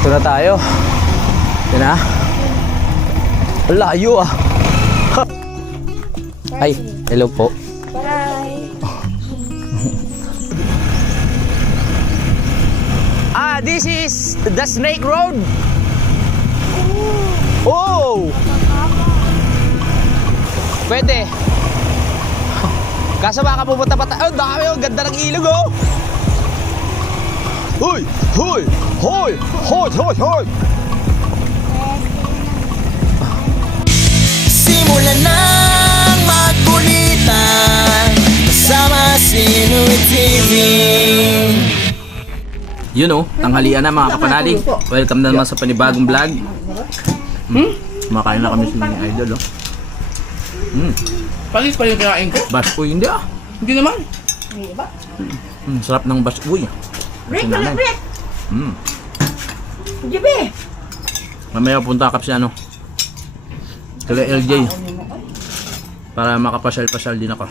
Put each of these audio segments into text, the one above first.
Ito na tayo. Yan na. Layo ah. Ay, hello po. Bye. This is the Snake Road. Oh! Pwede. Kaso baka pupunta pa tayo. Oh, dami oh, ganda ng ilog oh. Hoy! Hoy! Hoy! Hoy! Hoy! Hoy! Simulan ng magkulitan kasama si Nuit TV. Yun oh, tanghalian na mga kapanalig. Welcome na naman sa panibagong vlog. Kumakain na kami sa mga idol oh. Palis pa yung kinain ko? Basboy, hindi ah. Hindi naman. Sarap ng basboy. Break, break, break. JB. Mamaya punta ka si ano. Kaya LJ. Para makapasyal-pasyal din ako.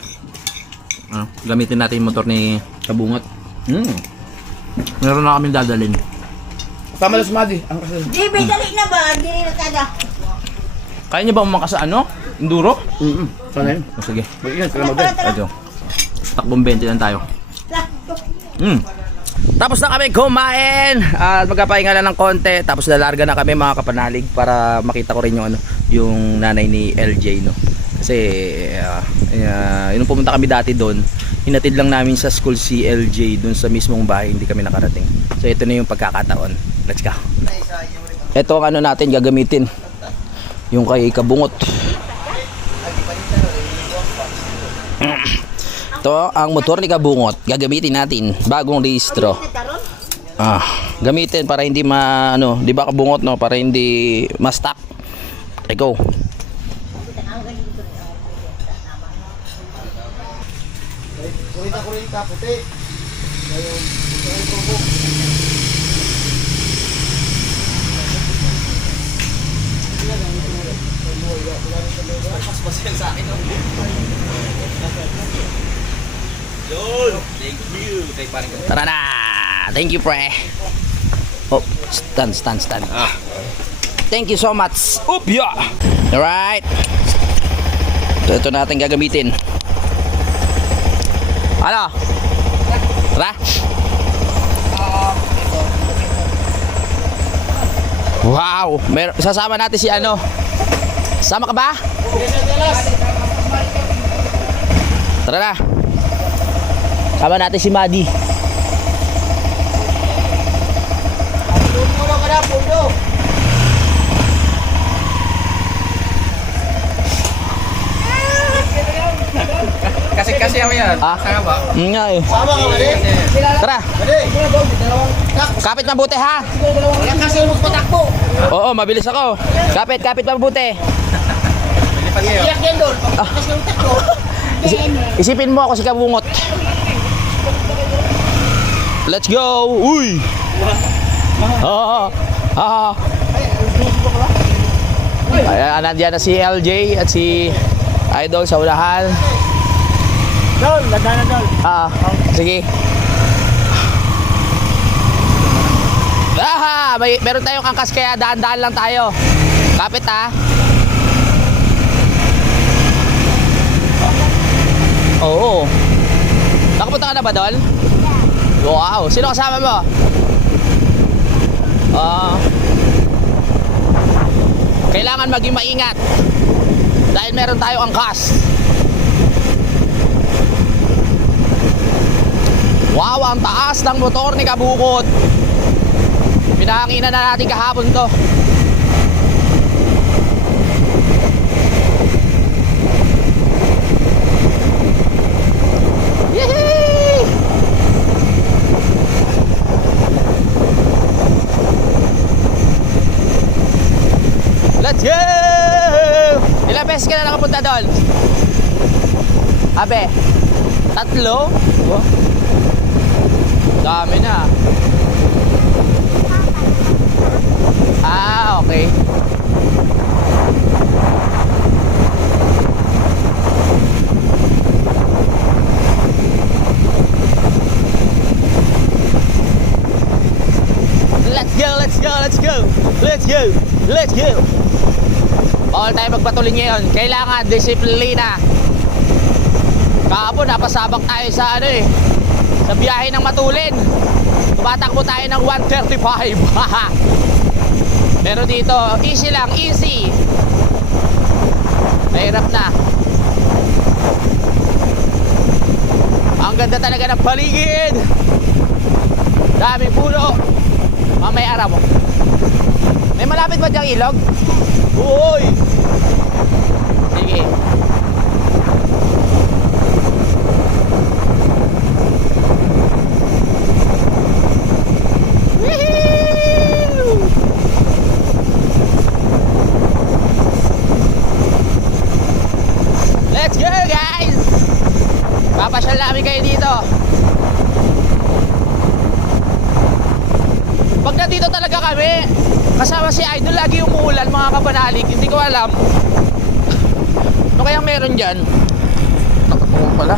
Gamitin natin yung motor ni Kabungot. Meron na kaming dadalhin. Tama na si Madi. Ang kasi. JB, dali na ba? Dili na kada. Kaya niya ba umakas sa ano? Enduro? Sana yun. O, sige. Yan, sila Madi. Ito. Takbong 20 lang tayo. Tapos na kami kumain at magpapahinga na ng konti. Tapos lalarga na kami mga kapanalig para makita ko rin yung ano, yung nanay ni LJ no. Kasi yung pumunta kami dati doon, hinatid lang namin sa school si LJ doon sa mismong bahay, hindi kami nakarating. So ito na yung pagkakataon. Let's go. Ito ang ano natin gagamitin. Yung kay Kabungot. Ito ang motor ni Kabungot. Gagamitin natin. Bagong rehistro. Gamitin para hindi ano, di ba Kabungot no? Para hindi ma-stuck. Ikaw. Kurita puti. Tara na! Thank you, pre. Oh, stand. Thank you so much. Oop, yeah! Alright. Ito natin gagamitin. Ano? Tara! Wow! Sasama natin si ano? Sama ka ba? Tara na! Sama natin si Madi. Kasi ako yan. Saan ba? Nga eh. Sama ka, Madi? Tara! Kapit mabuti ha! Wala kasi magpatakbo. Oo, mabilis ako. Kapit mabuti. Iyak yan doon. Kasi yung takbo. Isipin mo ako si Kabungot. Let's go! Uy! Ayan, nandiyan na si LJ at si Idol sa ulahan. Dol, lagana Dol. Sige. Meron tayong angkas kaya daan-daan lang tayo. Kapit ha. Oo. Nakapunta ka na ba doon? Wow. Sino kasama mo? Kailangan maging maingat dahil meron tayo angkas. Wow, ang taas ng motor ni Kabungot. Pinahanginan na natin kahapon to. Yehey! Let's go! Ilang beses ka na nakapunta doon? Abe, 3? Oh. Dami na. Okay. Let's go, let's go, let's go. Let's go, let's go. Bawal tayo magpatuloy ngayon. Kailangan disiplina. Kahapon napasabak tayo sa ano eh, sa biyahe ng Matulin. Tumatakbo tayo ng 135. Pero dito, easy lang, easy. Mahirap na. Ang ganda talaga ng paligid. Daming puno. Mamaya araw. May malapit ba diyang ilog? Uy! Sige. Woohoo! Let's go guys! Papasyal namin kayo dito. Pag nandito talaga kami, kasama si Idol, lagi umuulan mga kapanalig. Hindi ko alam. Ano kayang meron dyan? Nakatungan pala.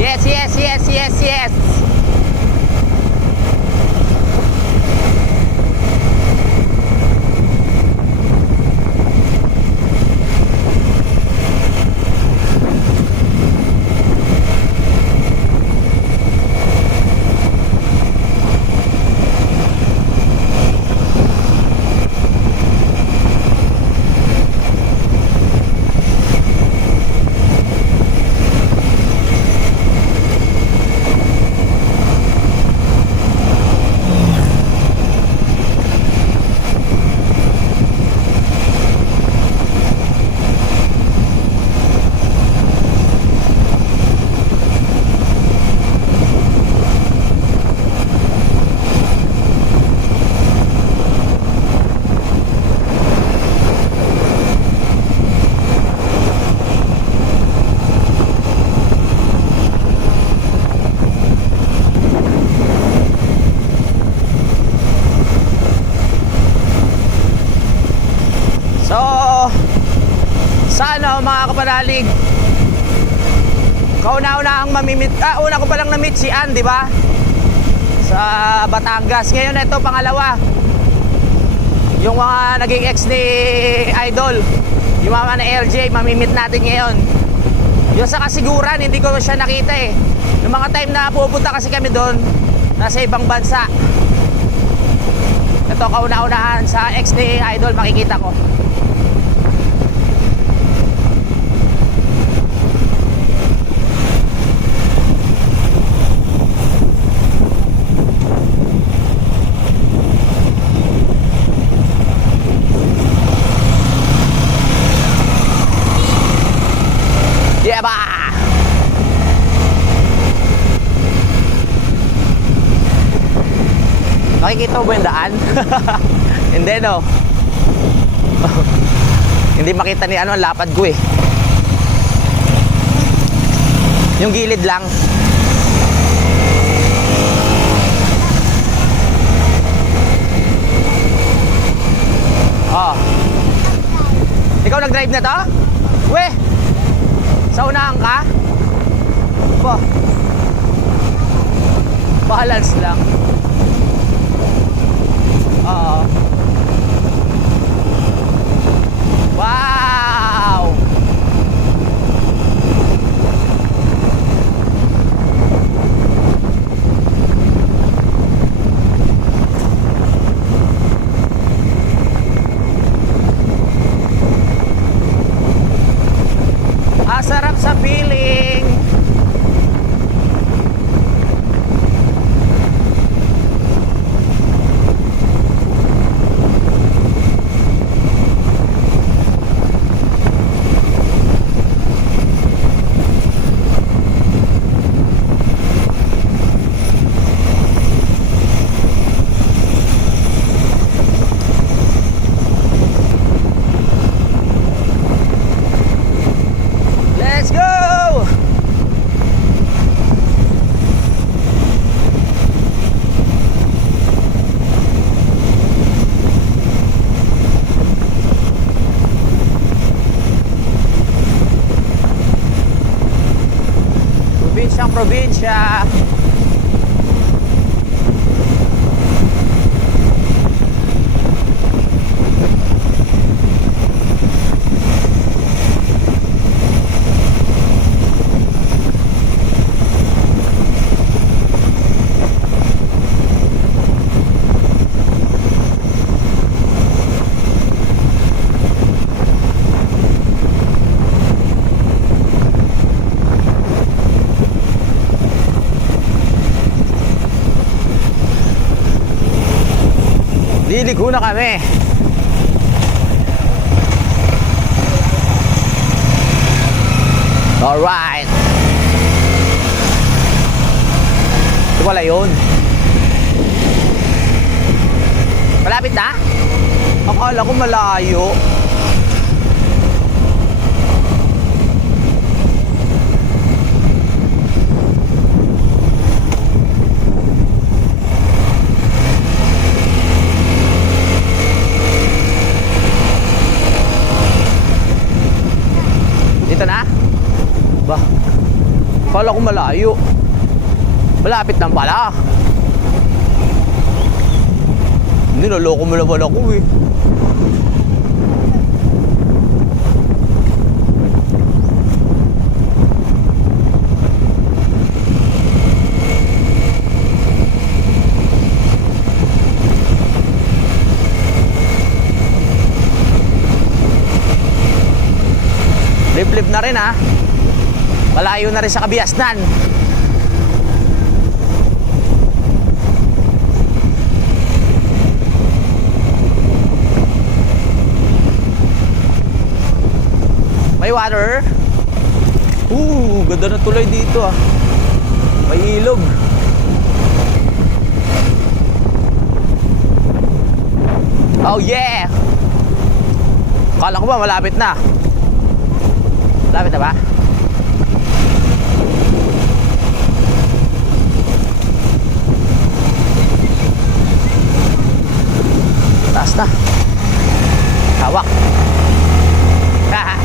Yes, yes, yes, yes, yes. Sana mga kapanalig, kauna-una ang una ko palang na-meet si Ann, di ba? Sa Batangas. Ngayon ito pangalawa. Yung mga naging ex ni Idol, yung mama na LJ, mamimit natin ngayon. Yung sa Kasiguran, hindi ko siya nakita eh. Yung mga time na pupunta kasi kami doon, nasa ibang bansa. Ito kauna-unahan sa ex ni Idol, makikita ko. Yeah ba? Makikita mo ba yung daan? Hindi no. Hindi makita ni ano ang lapad ko eh. Yung gilid lang. Oh. Ikaw nag-drive na to? Weh. Sa unahan ka? Po. Balance lang. Oo. Wow! Sarap sa feeling. Let's go! probinsyang probinsya. Liligo na kami. Alright. Ito wala yun. Malapit na? Akala ko malayo. Dito na? Ba? Akala ko malayo. Malapit lang pala. Hindi, naloko mo naman ako eh. Flip-flip na rin ha. Malayo na rin sa Kabiasnan. May water. Ganda na tulay dito ah. May ilog. Oh yeah. Kala ko ba malapit na? Malapit na ba? Taas na. Hawak. Haha.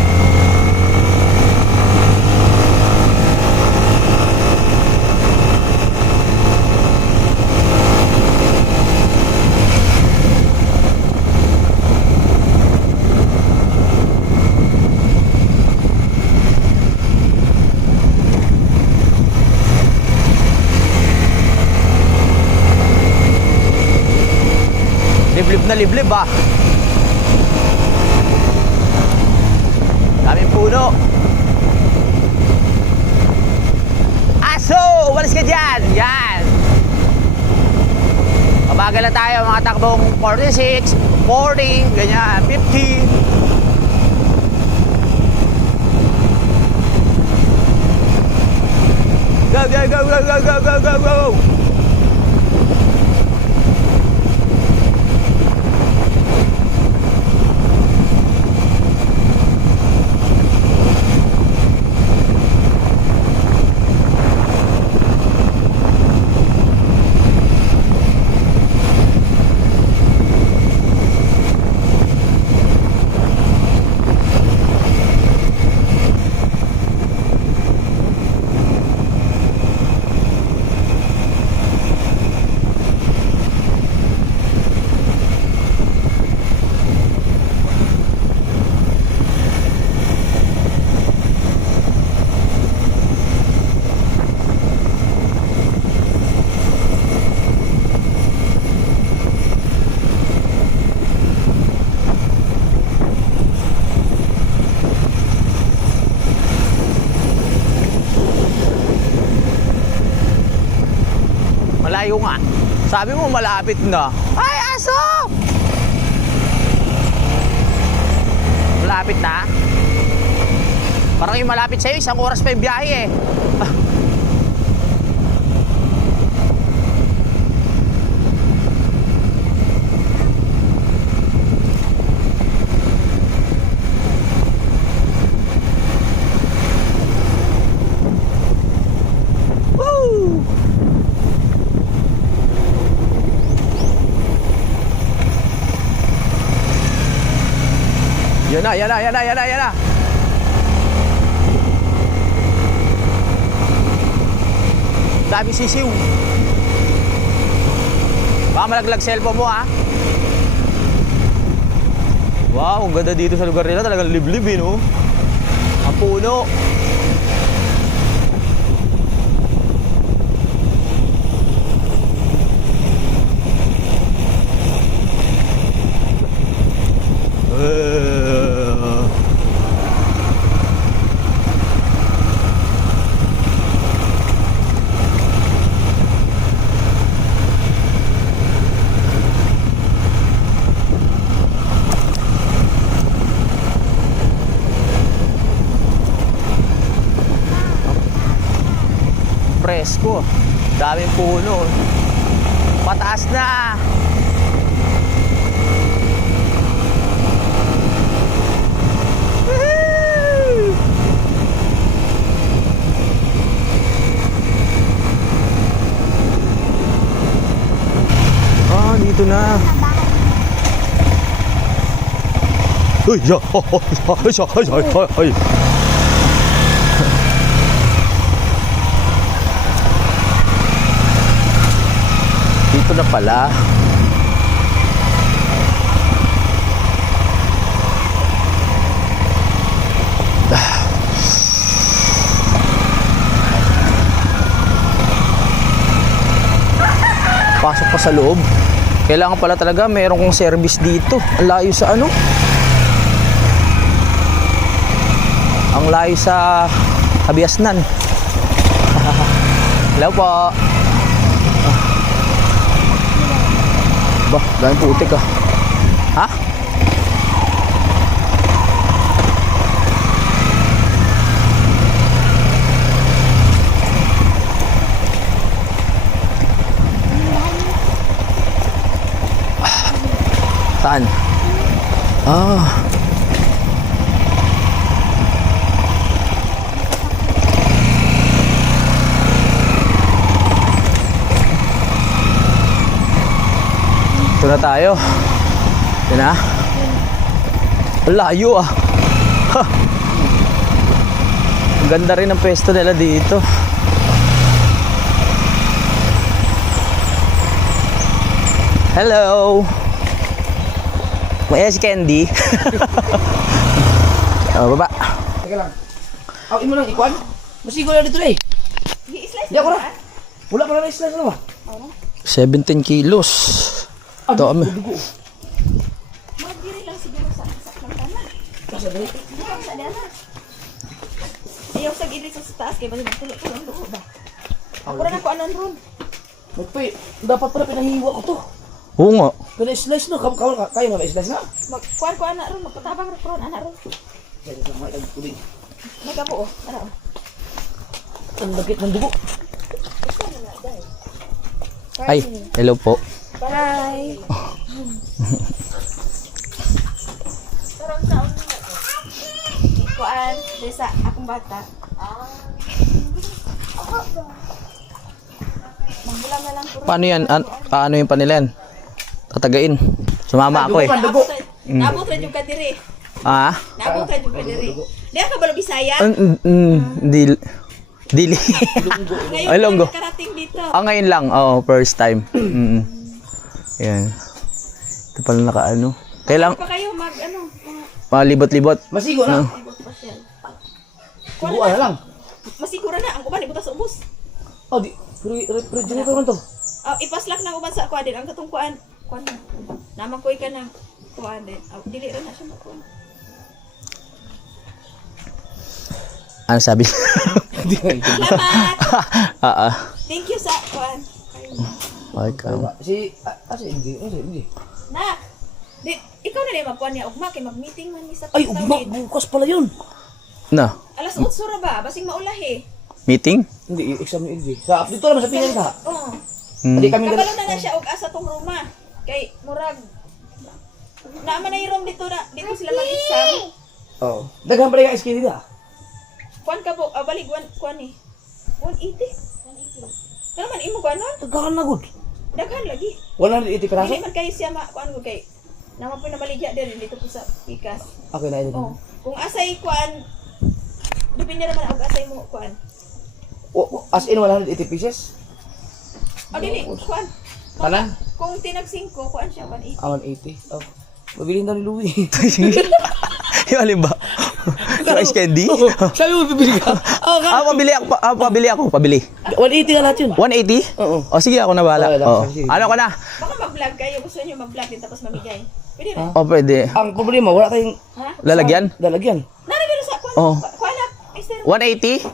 Liblib na liblib ah. Daming puno. Aso! Umalis ka dyan! Yan! Mabagal na tayo mga takbong 46, 40, ganyan, 50. Go, go, go, go, go, go, go, go, go! Malayo nga. Sabi mo malapit na. Ay, aso! Malapit na? Parang yung malapit sa'yo, 1 oras pa yung biyahe eh. Woo! Yan na, yan na, yan na, yan na, yan na. Daming sisiw. Baka malaglag cellphone mo ha. Wow, ang ganda dito sa lugar nila. Talagang liblib eh, no? Ang puno. Presko. Daming puno. Pataas na. Woohoo! Ah, dito na. Uy, ya. Ay. Dito na pala. Pasok pa sa loob. Kailangan pala talaga meron kong service dito. Ang layo sa ano? Ang layo sa Kabiasnan. Hello po. Bah, daming putik ah. Ha? Saan? Ah. Ito na tayo. Ito na. Ang layo ah. Ha. Ang ganda rin ang pwesto nila dito. Hello. May si Candy. Oh, baba. Teka lang. Aw, imo lang ikuan. Masigo lang dito eh. I-slice Di ako na. Wala pa na slice na ba? 17 kilos. Ito kami. Magdiri lang siguro sa lantana. Kasi dali. Bukan sa dana. Ayaw sa gilid sa taas kaya bali magtulo-tulo ang dugo ba? Ako rin ako anon ron. Magpay, dapat pala pinahiwa ko to. Oo nga. Kaya slice na, kaya nga slice na. Magkuhan ko anak ron, magpatabang ron anak ron. Kaya sa mga tubig. Nagkapo oh, ano? Ang lagit ng dugo. Ay, hello po. Bye. Sarang sa ulo. Kuan, desa akong bata. Manggulang na lang puro. Paano yan? Paano yung panilan? Tatagain. Sumama ako eh. Nabot nabot ra jud ka diri. Ah? Nabot ra jud ka diri. Di ka ba Bisaya? Dili. Dili. Ngayon Ay, Longgo. ka nakarating dito. Ngayon lang. Oo, first time. Yan. Ito pala naka-ano. Kailang Pa kayo mag ano, mga malibot-libot. Masigo na. ibot pasyal. Sigo na lang. Masigura na ang uban ibutas sa ubos. Oh, di. Refrigerator man to. Ipaslak ng uban sa kuan din ang katong kuan. Kuan. Namakoy ka na kuan din. Dili ra na siya makuan. Ano sabi? Salamat. Thank you sa kuan. Okay. Hindi. Na. Ikaw na din magkuan niya ugma kay mag-meeting man ni sa Ay, bukas pala yun. Na, Alas 8 ra ba? Basing maulahi. meeting? Hindi, exam ni Ildi. Dito naman sa Pinan ka. Oo. Hindi kami Kabalo na siya og asa tong Roma. Kay murag Naaman na yung room dito na dito sila mag-exam. Oo. Daghan pa rin ang skin nila. Kuan ka po, balik kuan ni. 180. 180. Pero man imo kuan nun? Daghan na good. Daghan lagi. 180 piraso? Dili man kayo siya kuan ko kay. Nama po na baligya din dito po sa Pikas. Okay na ito. Oh, kung asay kuan depende naman og asay mo kuan. As in 180 pieces? O, dili, kuan. Tanan? Kung tinag 5, kuan siya, 180. 180. Oh. Mabilin daw ni Louie. Yung alin ba? Yung ice candy? Sabi mo, bibili ka. Pabili ako. 180 ka lahat yun. 180? Oo. O sige, ako na bahala. Oo, Oo. sige. Ano ko na? Baka mag-vlog kayo. Gusto niyo mag-vlog din tapos mamigay. Pwede na. O pwede. Ang problema, wala tayong Ha? Lalagyan? lalagyan. Narigalo sa kuan. Oo. Kuan na. Mister. 180?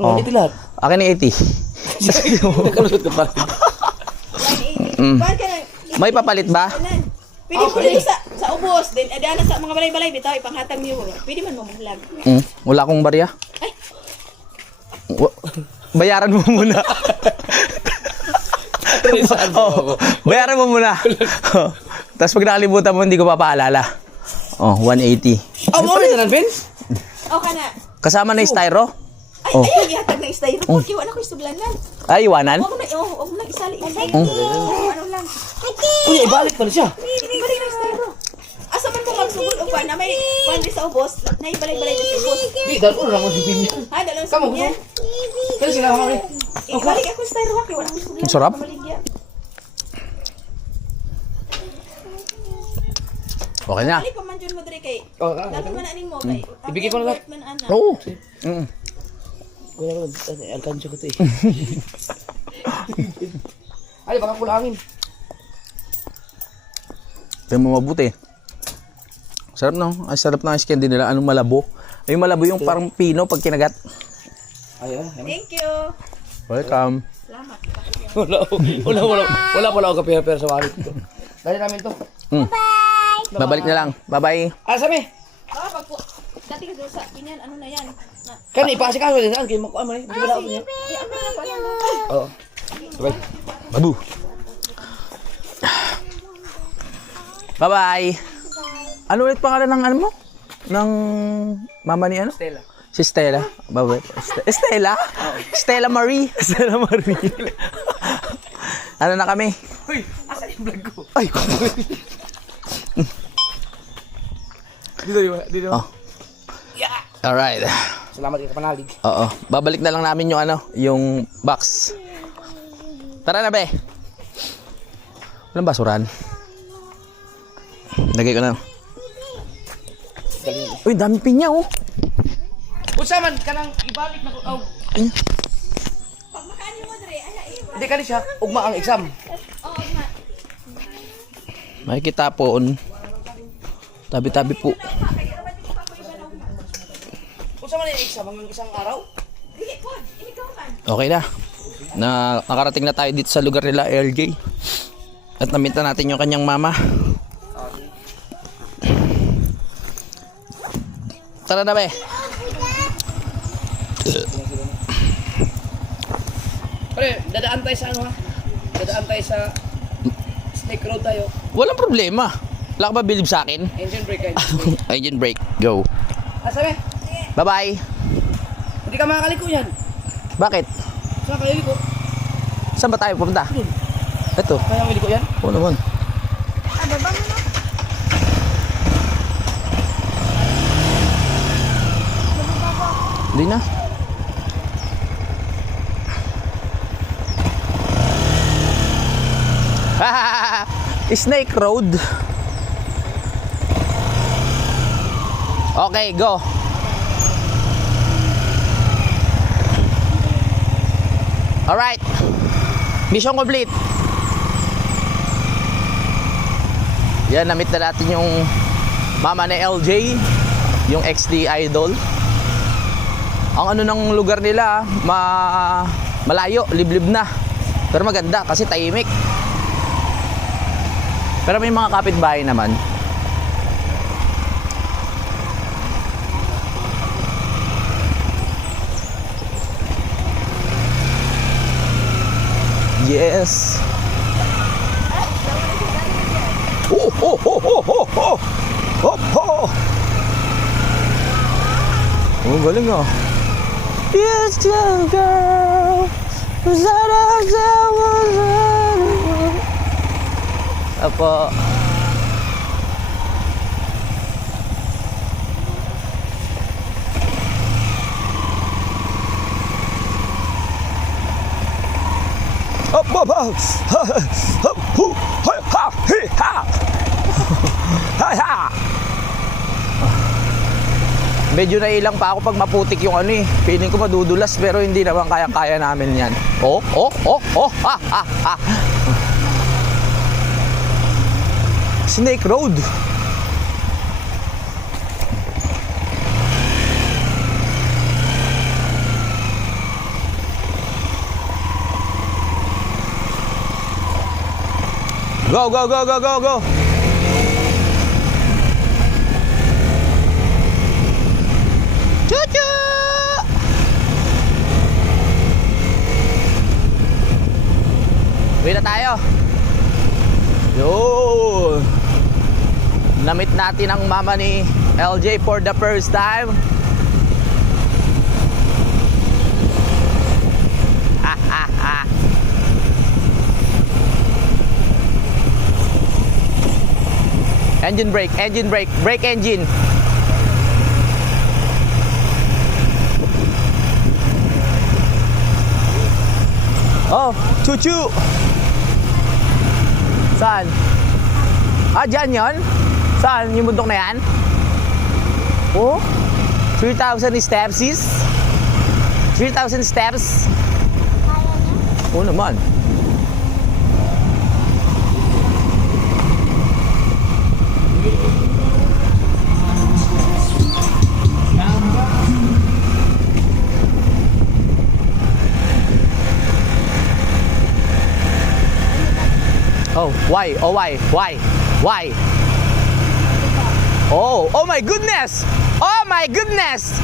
Oh. 180 lahat. Akin ni 80. Nakalusot ka pa. 180. Kuan ka na. May papalit ba? Kuanan. Pwede mo dito sa ubos. Then, adana sa mga balay-balay. Bitaw, ipanghatag niyo. Pwede man mo mag-vlog. Wala akong barya. Ay. Bayaran mo muna. Oh, bayaran mo muna. Tapos pag nakalimutan mo, hindi ko papaalala. Oh, 180. Oh, mo rin na, Vince? O ka na. Kasama na yung styro? Ay, Oh. ay, ihatag na styrofoam. Kaya wala ko istublanan. Ay, iwanan? Huwag mo na isali. Ano lang. Uy, ibalik pa na siya. Balik na styro. Asa man mo magsugod o pa na may pantry sa ubos, na ibalay-balay na sa ubos. Di, dahil ulo lang mo si Vince. Ha, dalawang Kamu, sabon yan. Kaya sila kami. Ibalik ako styro ha, kaya wala ko istublanan. Ang sarap. Maligya. Okay na. Balik pa man dyan mo dre kay. Oh, Dapat man aning mo kay. Ibigay ko na lahat. Man ana. Oo. Wala ko, alkansya ko ito eh. Ay, baka kulangin. Tingnan mo mabuti. Sarap no? Ay, sarap ng ice candy nila. Anong malabo? Ay, yung malabo yung parang pino pag kinagat. Ay, Thank you. Welcome. Salamat. wala pala ako kapira-pira sa wallet ko. Dali namin to. Babalik na lang. Bye-bye. Ah, sabi. Ah, pag po. Dati ka doon sa pinyan, ano na yan? Na, Kani, ipasikaso din saan? Kaya makuha mo rin. Hindi ko na ako niya. ano na pala mo? Oo. Sabay. Babu. Bye-bye. Ano ulit pangalan ng ano mo? Ng mama ni ano? Stella. Si Stella. Bye-bye. Stella? Stella Marie. Stella Marie. Ano na kami? Uy, asan yung vlog ko? Ay, Dito. Oh. Alright. Salamat kay Kapanalig. Oo. Babalik na lang namin yung ano, yung box. Tara na, be. Walang basuran. Lagay ko na. Uy, dami pinya, oh. Unsa man kanang ibalik na ko. Oh. Pag makaano mo dre, ala Hindi kani siya ugma ang exam. Oo, ma. Makikita po. Tabi-tabi po. Unsa man yung exam ang isang araw? Dili po, ikaw man. Okay na. Nakarating na tayo dito sa lugar nila, LJ. At naminta natin yung kanyang mama. Tara na, be. Pre, dadaan tayo sa ano ha? Dadaan tayo sa Snake Road tayo. Walang problema. Wala ka ba bilib sa akin? Engine brake kayo. Engine brake. Go. Ah, sabi. Bye-bye. Hindi ka makakaliko yan. Bakit? Saan kayo liko? Saan ba tayo pupunta? Ito. Kaya mo liko yan? Oo naman. Baba mo na. Hindi na. Snake Road. Okay, go. Alright. Mission complete. Yan, na-meet na natin yung mama ni LJ, yung XD idol. Ang ano ng lugar nila, malayo, liblib na. Pero maganda kasi tahimik. Pero may mga kapitbahay naman. Yes. Oh, oh, oh, oh, oh, oh. Oh, oh. Oh, galing ah. Yes, young girl. Apo. Up, up, up. Up, hu, ha, ha, hi, ha. Ha, ha. Medyo nailang pa ako pag maputik yung ano eh. Feeling ko madudulas pero hindi naman kaya-kaya namin yan. Oh, oh, oh, oh, ha, ha, ha. Snake Road. Go, go, go, go, go, go. Choo-choo! Uwi na tayo. Yun. Namit natin ang mama ni LJ for the first time. Engine brake, brake engine. Oh, choo-choo. Saan? Ah, dyan yun? Saan? Yung bundok na yan? Oh, 3,000 steps is? 3,000 steps? Oo naman. Oh, why? Oh, why? Why? Why? Oh, oh my goodness! Oh my goodness!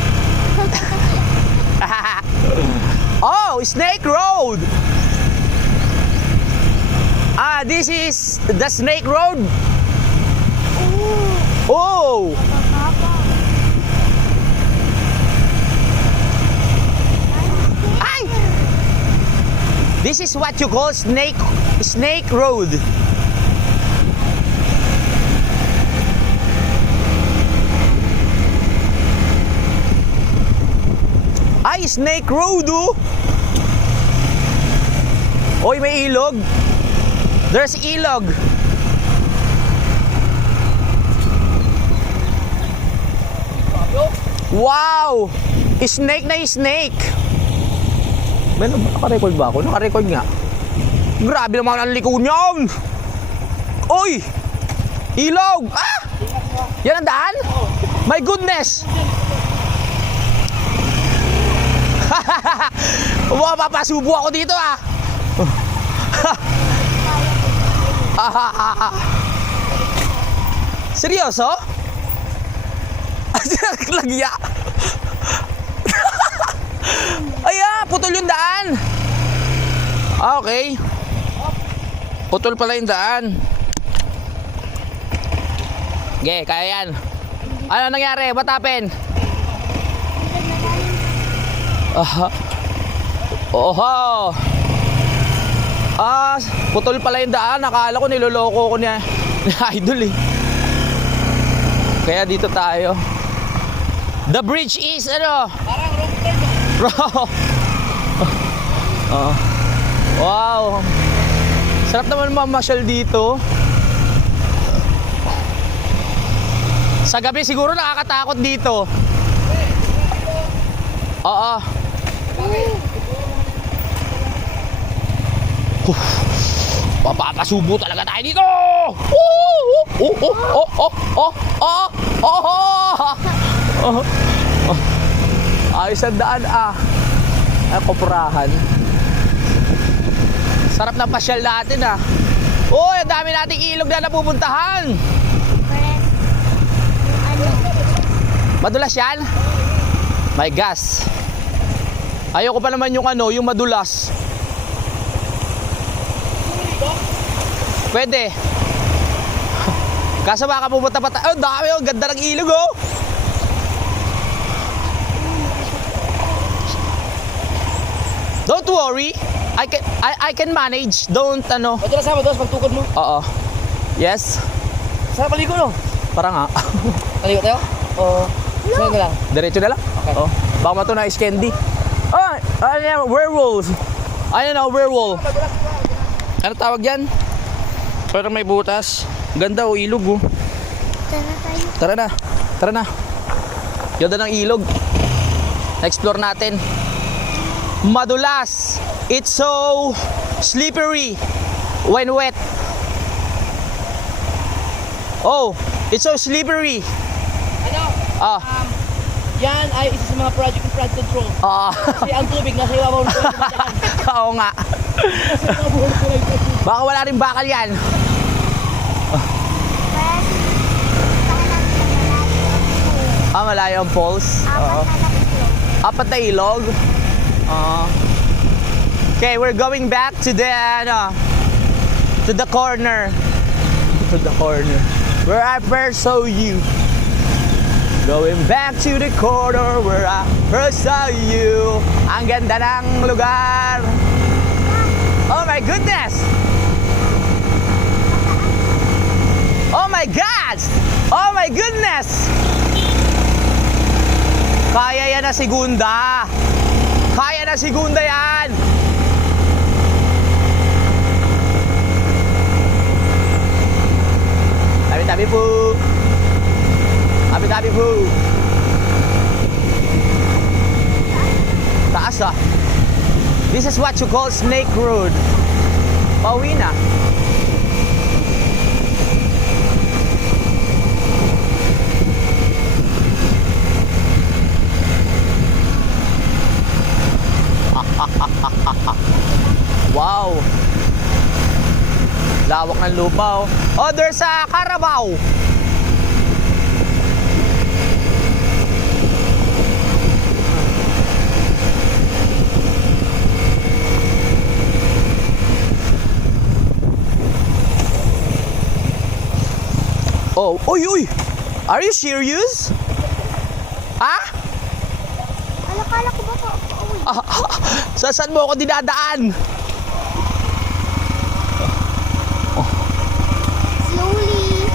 Oh, Snake Road! Ah, this is the Snake Road? Oh! Ay! This is what you call Snake Road. Ay, Snake Road, oh! Oy, may ilog. There's ilog. Wow! Snake na snake. May naka-record ba ako? Naka-record nga. Grabe naman ang liko niyan. Oy! Ilog! Ah! Yan ang daan? My goodness! Papasubo ako dito ah. Seryoso? Lagya. Ay putol yung daan. Okay. Putol pala yung daan. Okay, kaya yan. Ano nangyari? What happened? Oho. Putol pala yung daan. Nakala ko niloloko ko niya ni Idol eh. Kaya dito tayo. The bridge is ano? Parang wrong turn. Wow. Sarap naman mamasyal dito. Sa gabi siguro nakakatakot dito. Oo. Papapasubo talaga tayo dito. Ayos ang daan ay kopurahan. Sarap ng pasyal natin Uy, ang dami nating ilog na napupuntahan. Madulas yan? My gas. Ayoko pa naman yung yung madulas. Pwede. Kaso baka pupunta pa tayo. Dami ganda ng ilog Don't worry. I can manage. Don't Madulas madulas pagtukod mo. Oo. Yes. Saan paligo no? Para nga. Paligo tayo? O saan na lang? Diretso na lang. Okay. Oh. Baka mato na is candy. Oh, werewolves. Ayun werewolf. Madulas. Ano tawag yan? Parang may butas. Ganda o ilog oh. Tara tayo. Tara na. Tara na. Ganda ng ilog. Na-explore natin. Madulas. It's so slippery when wet. Oh, it's so slippery. Ano? Ah. Yan ay isa sa mga project ng flood control. Ah. Kasi ang tubig nasa ibabaw ng tubig. Oo nga. Baka wala rin bakal yan. Malayo ang falls. Apat na ilog. Okay, we're going back to the corner. To the corner where I first saw you. Going back to the corner where I first saw you. Ang ganda ng lugar. Oh my goodness. Oh my God. Oh my goodness. Kaya yan na segunda. Kaya na segunda yan. Tabi-tabi po. Tabi-tabi po. Taas ah. This is what you call Snake Road. Pauwi na. Wow. Lawak ng lupa oh. Oh, there's a Carabao. Oh, uy, uy. Are you serious? Ha? Alakala ko ba pa pauwi? Saan mo ako dinadaan? Slowly.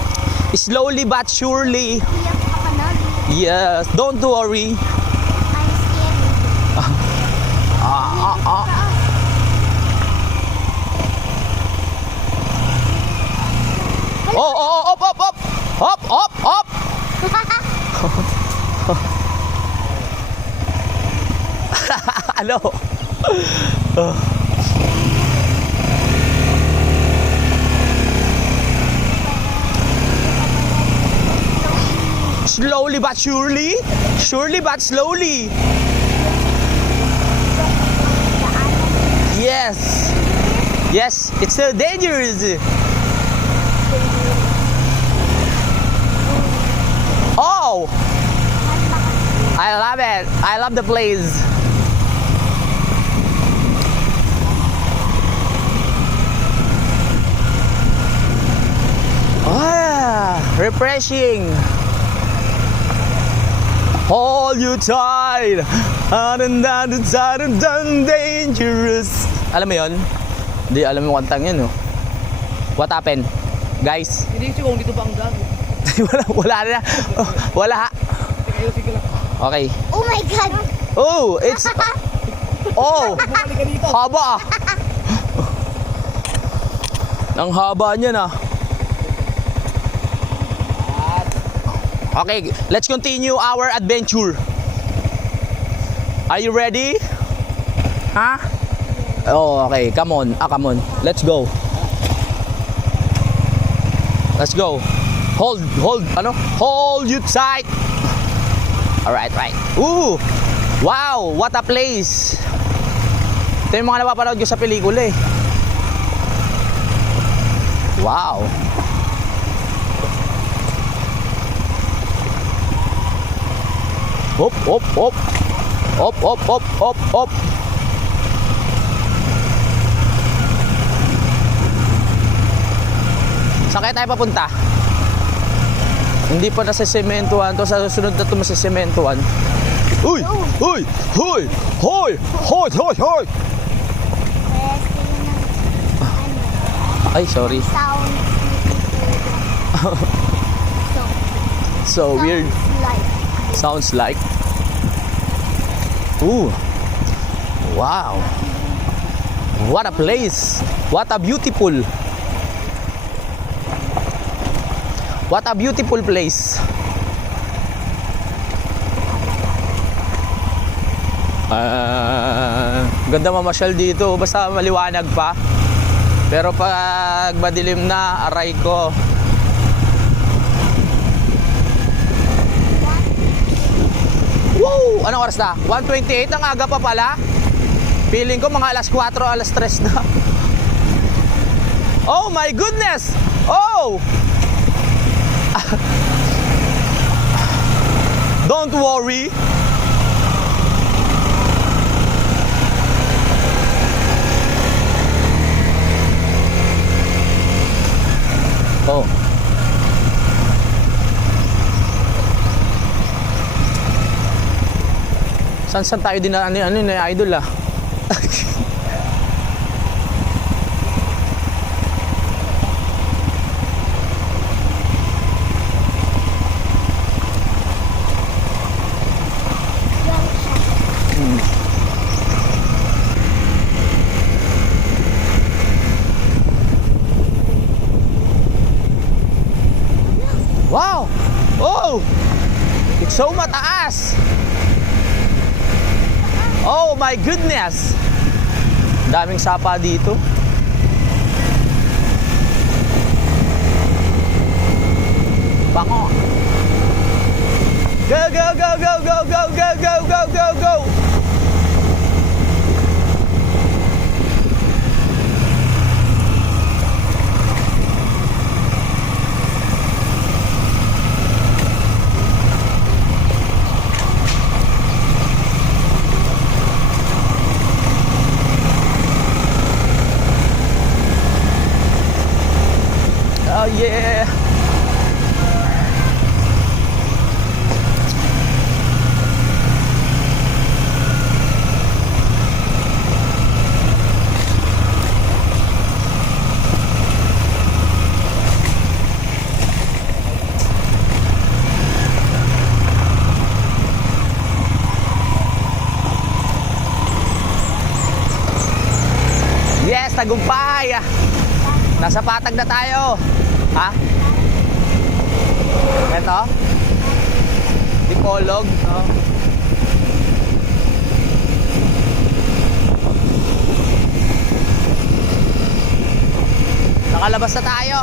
Slowly but surely. Iyak ka na. Yes, don't worry. I'm scared. Oh, up, up, up. Up, up, up. Ano? Slowly but surely. Surely but slowly. Yes. Yes, it's still dangerous. Oh! I love it. I love the place. Ah, refreshing. Hold you tight. Dangerous. Alam mo yun? Hindi alam mo kantang yun, no? What happened? Guys? Hindi siya kung dito ba ang gago. wala na. Wala. Sige lang. Okay. Oh my God. Oh, it's... Oh, haba. Ang haba niya na. Okay, let's continue our adventure. Are you ready? Huh? Oh, okay. Come on. Come on. Let's go. Let's go. Hold, ano? Hold you tight. Alright, right. Ooh! Wow! What a place! Ito yung mga napapanood ko sa pelikula eh. Wow! Hop, hop, hop! Hop, hop, hop, hop, hop! Saan kaya tayo papunta? Hindi pa nasisementuhan to. Sa susunod na ito masisementuhan. Uy! Uy! Hoy! Hoy! Hoy! Hoy! Hoy! Ay, sorry. Sound. So weird. Like. Sounds like. Ooh. Wow. What a place! What a beautiful! What a beautiful place! Ganda mamasyal dito, basta maliwanag pa. Pero pag madilim na, aray ko. Woo! Anong oras na? 1:28, ang aga pa pala. Feeling ko mga alas 4, alas 3 na. Oh my goodness! Oh! Don't worry. Oh. Saan tayo din na ano idol ah. Wow! Oh! It's so mataas! Oh my goodness! Daming sapa dito. Bango! Go, go, go, go, go, go, go, go, go, go, go! Oh yeah. Yes, tagumpay. Nasa Patag na tayo. Ha? Ito? Dipolog. Oh. Nakalabas na tayo.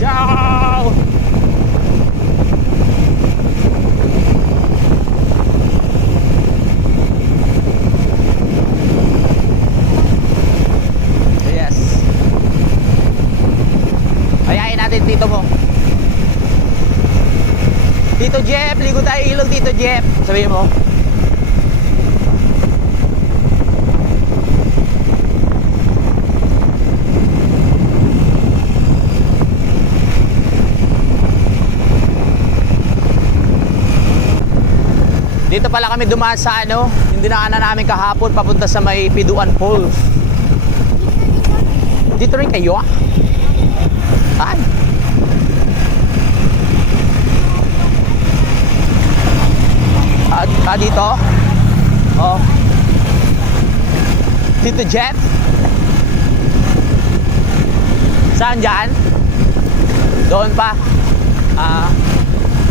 Ciao! Yes. Ayain natin tito mo. Tito Jeff, ligo tayo ilog Tito Jeff. Sabihin mo. Dito pala kami dumaan sa ano, yung dinaanan namin kahapon papunta sa may Piduan Falls. Dito rin kayo ah? Saan? Dito? Oh. Tito Jeff? Saan dyan? Doon pa?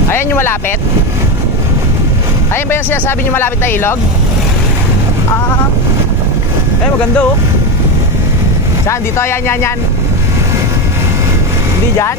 Ayan yung malapit? Ayan ba yung sinasabi niyo malapit na ilog? Ay maganda oh. Saan? Dito? Yan. Hindi dyan?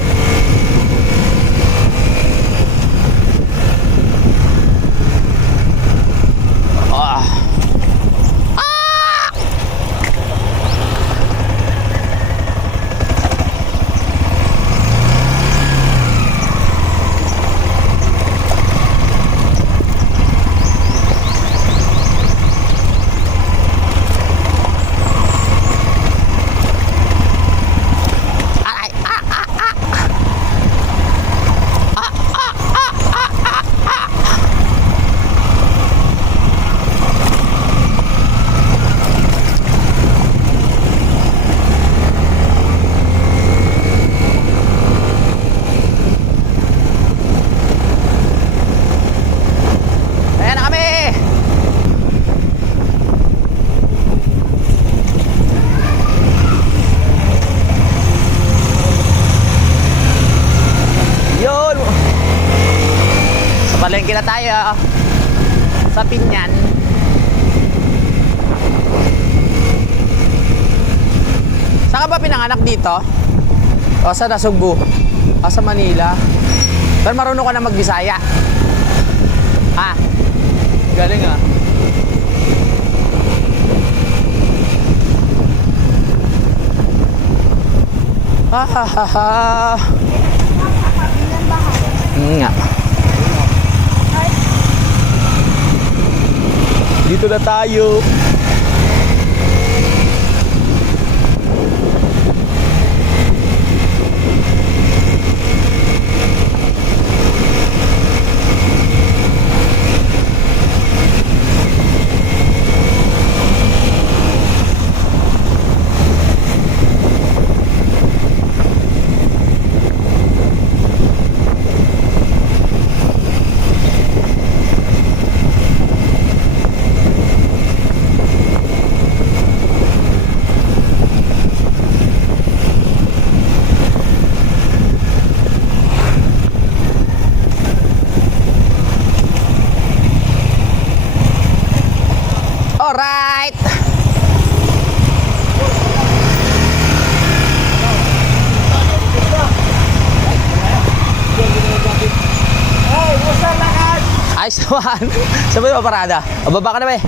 na tayo sa Pinyan. Saan ka ba pinanganak dito? O sa Nasugbu? O sa Manila? Pero marunong ka na mag-Bisaya. Ha? Galing ah. Ha ha ha ha. Nga. Dito na tayo. Alright. Ayos naman. Saan ba yung parada? O, baba ka na ba eh?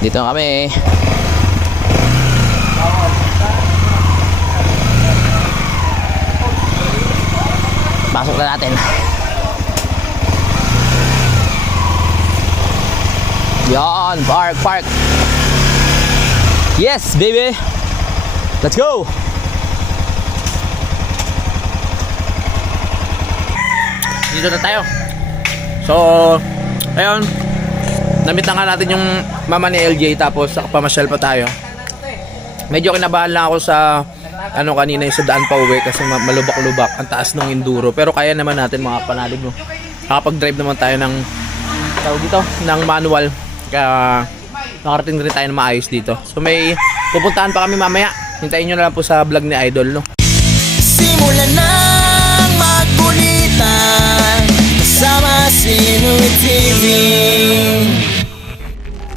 Dito na kami. Pasok na natin. Yan, park. Yes, baby. Let's go. Dito na tayo. So, ayun. Namit na nga natin yung mama ni LJ tapos pamasyal pa tayo. Medyo kinabahan lang ako sa kanina yung sa daan pa uwi kasi malubak-lubak ang taas ng enduro. Pero kaya naman natin mga panalig, no. Nakapag-drive naman tayo ng tawag dito, ng manual. Kaya nakarating rin tayo na maayos dito. So may pupuntahan pa kami mamaya. Hintayin nyo na lang po sa vlog ni Idol, no. Simulan na